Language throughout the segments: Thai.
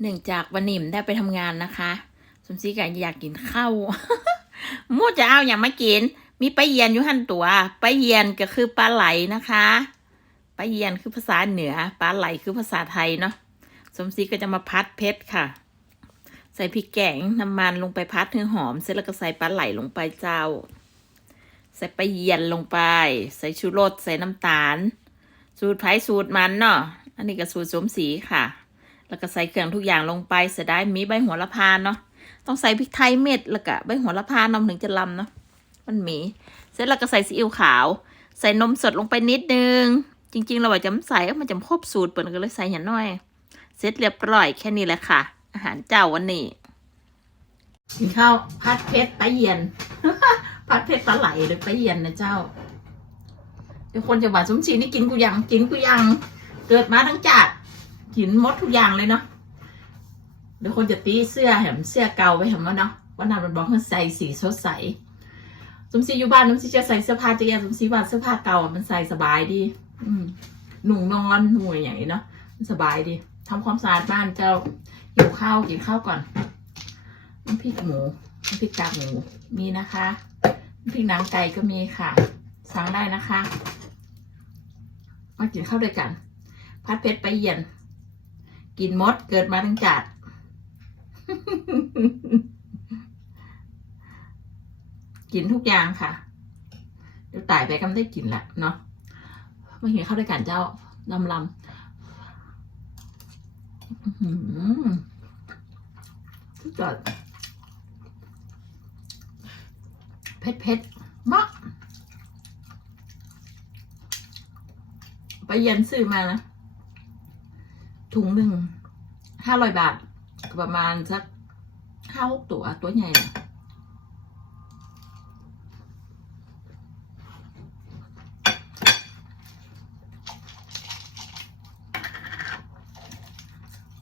เนื่องจากวันนี้มได้ไปทำงานนะคะ สมศรีก็อยากกินข้าวมูจะเอาอย่างมากิน มีปลาเยียนอยู่หันตัวปลาเยียนก็คือปลาไหลนะคะปลาเยียนคือภาษาเหนือปลาไหลคือภาษาไทยเนาะสมศรีก็จะมาพัดเพชรค่ะ ใส่พริกแกงน้ำมันลงไปพัดให้หอม เสร็จแล้วก็ใส่ปลาไหลลงไปเจ้า ใส่ปลาเยียนลงไป ใส่ชูรสใส่น้ำตาล สูตรไผ่สูตรมันเนาะอันนี้ก็สูตรสมศรีค่ะ แล้วก็ใส่เครื่องทุกอย่างลงไปเสียดายมีใบหัวละพาเนาะต้องใส่พริกไทยเม็ดแล้วก็ใบหัวละพานำถึงจะลำเนาะมันมี เสร็จแล้วก็ใส่ซีอิ๊วขาว ใส่นมสดลงไปนิดนึง จริง ๆ เราว่าจะไม่ใส่มันจะครบสูตรเปิดก็เลยใส่อย่างน้อย เสร็จเรียบร้อยแค่นี้แหละค่ะ อาหารเจ้าวันนี้กินข้าวพัดเพชรปลาเยียนพัดเพชรปลาไหลหรือปลาเยียนนะเจ้าเดี๋ยวคนจะว่าสมศรีนี่กินกูยังกินกูยังเกิดมาทั้งจัด กินหมดทุกอย่างเลยเนาะเดี๋ยวคนจะตีเสื้อแหมเสื้อเก่าไปเห็นว่าเนาะวันนั้นมันบอกให้ใส่สีสดใสสมศรีอยู่บ้านสมศรีจะใส่เสื้อผ้าจะแยกสมศรีว่าเสื้อผ้าเก่าอะมันใส่สบายดี อืมหนุ่งนอนหน่วยอย่างนี้เนาะมันสบายดีทำความสะอาดบ้านเจ้าหิวข้าวกินข้าวก่อนน้ำพริกหมูน้ำพริกกากหมูมีนะคะน้ำพริกนังไก่ก็มีค่ะ สั่งได้นะคะมากินข้าวด้วยกัน พัดเพชรไปเย็น กินมดเกิดมาทั้งจัด กินทุกอย่างค่ะเดี๋ยวตายไปก็ไม่ได้กินละเนาะมากินข้าวด้วยกันเจ้าลำลำอื้อหือสุดยอดเผ็ดเผ็ดๆมากไปเย็นซื้อมานะ ถุงหนึ่งห้าร้อยบาทก็ประมาณสักห้าหกตัวตัวใหญ่นะ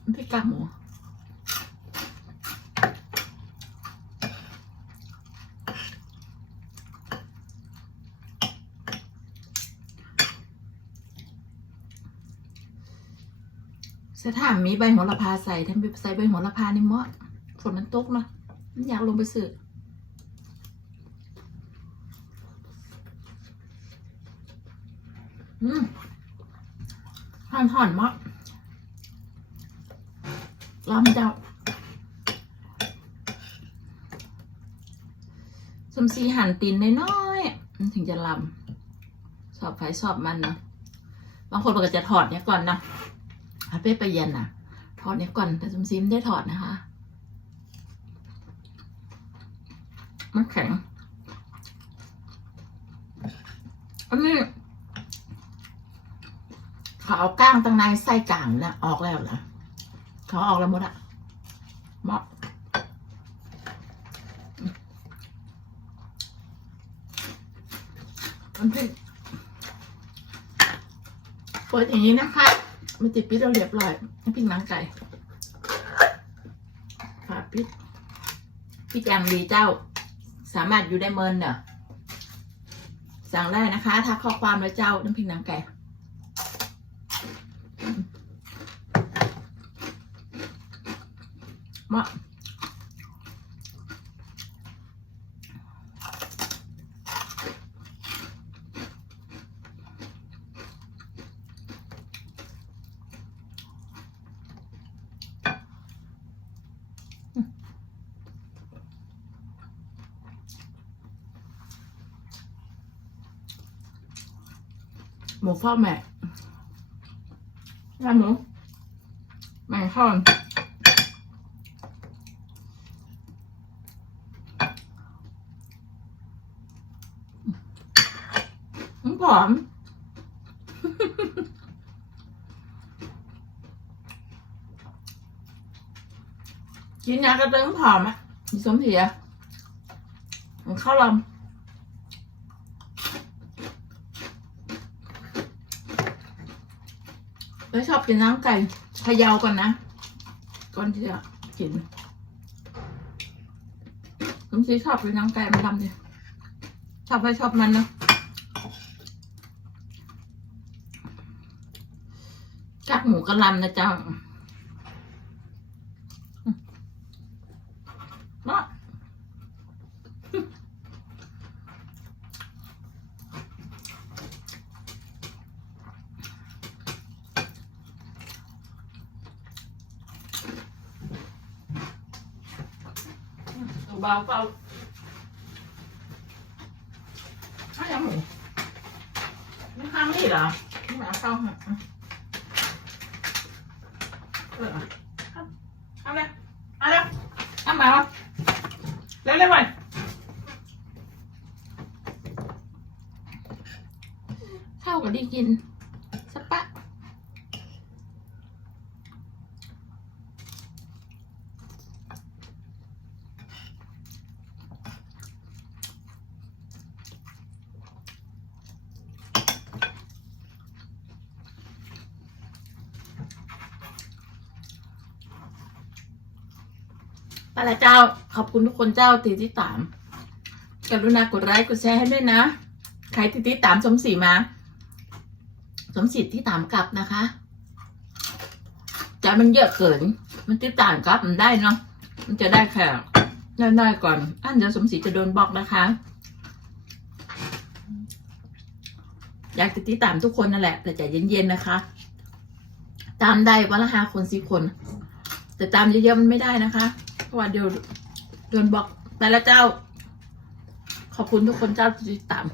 น้ำพริกกากหมู สถานมีใบโหระพาใส่ทำใส่ใบโหระพาในหม้อฝนมันตกเนาะมันอยากลงไปซื้ออืมห่อนห่อนมากลำเจ้าสมซีหั่นตีนน้อยๆถึงจะลำสอบไฟสอบมันเนาะบางคนบอกจะถอดเนี่ยก่อนเนาะ พัดเพชรไปเย็นน่ะถอดเนี่ยก่อนแต่ซุมซิมได้ถอดนะคะ มันแข็ง อันนี้เขาเอาก้างตั้งในไส้กลางนะออกแล้วนะเขาออกแล้วหมดอะเหมาะมันเป็นเปิดอย่างนี้นะคะ มันติดปิดเราเรียบร้อยให้พริกหนังไก่ฝาพริกพริกแกงดีเจ้า สามารถอยู่ได้เมินเนอะสั่งได้นะคะทักข้อความแล้วเจ้าน้ำพริกหนังไก่เหมา หมูข้าวแม่ย่าหมูแม่ข้าวผอมกินยากระเติมผอมอะสมเถียมันเข้าลำ เราชอบกินน้ำไก่พะเยาก่อนนะ ก่อนที่จะกินน้ำซีชอบกินน้ำไก่มาทำดิชอบให้ชอบมันนะกากหมูกระลำนะจ๊ะมา บาเปล่าข้าวยำหมูไม่ข้ามนี่เหรอไม่เอาข้าวหะเออเอาเอาเลยเอาเลยเอามาเร็วเร็วไปข้าวก็ได้กิน ไปละเจ้าขอบคุณทุกคนเจ้าตีที่ตามกรุณากดไลค์กดแชร์ให้ด้วยนะใครที่ติดตามสมศรีมา สมศรีที่ตามกลับนะคะใจะมันเยอะเกิน มันติดตามกลับมันได้เนาะมันจะได้แค่น้อยๆก่อน อันเดี๋ยวสมศรีจะโดนบล็อกนะคะ อยากติดตามทุกคนนั่นแหละ แต่ใจเย็นๆนะคะ ตามได้วันละห้าคนสี่คน แต่ตามเยอะๆมันไม่ได้นะคะ เพราะว่าเดี๋ยวโดนบล็อกไปแล้วเจ้า ขอบคุณทุกคนเจ้าที่ติดตาม